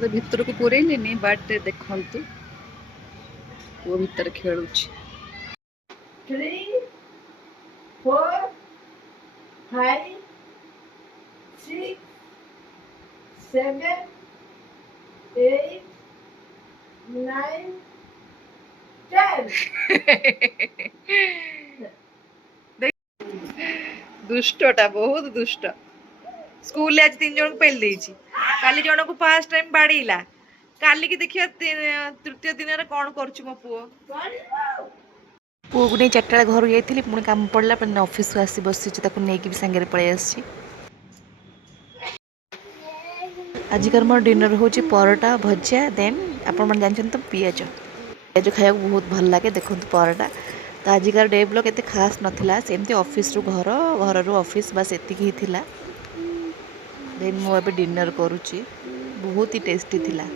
सहित भितर को पुरेलेनी बट देखंतु वो भितर खेलुछि 3 4 5 6 7 8 9 10 दुष्टटा बहुत दुष्ट स्कूल आज 3 जन को पेल देछि काली जन को फर्स्ट टाइम बाड़ीला काली की देखिया तृतीय दिन रे कोन करछु मो पुओ पुओ को नहीं 4टा घर जाइथिली पुणी काम पड़ला पर ऑफिस को आसी बसी ताको नहीं कि संगे पळै आसी आजिकार मोर डिनर होची परोटा भजिया देन आपण मन जानछन तो पियाज पियाज खाया बहुत भल लगे देखंतु परोटा तो आजिकार डे ब्लॉग एते खास नथिला सेमती ऑफिस रु घर घर रु ऑफिस बस एतिक ही थिला देन मो अबे डिनर करूची बहुत ही टेस्टी थिला।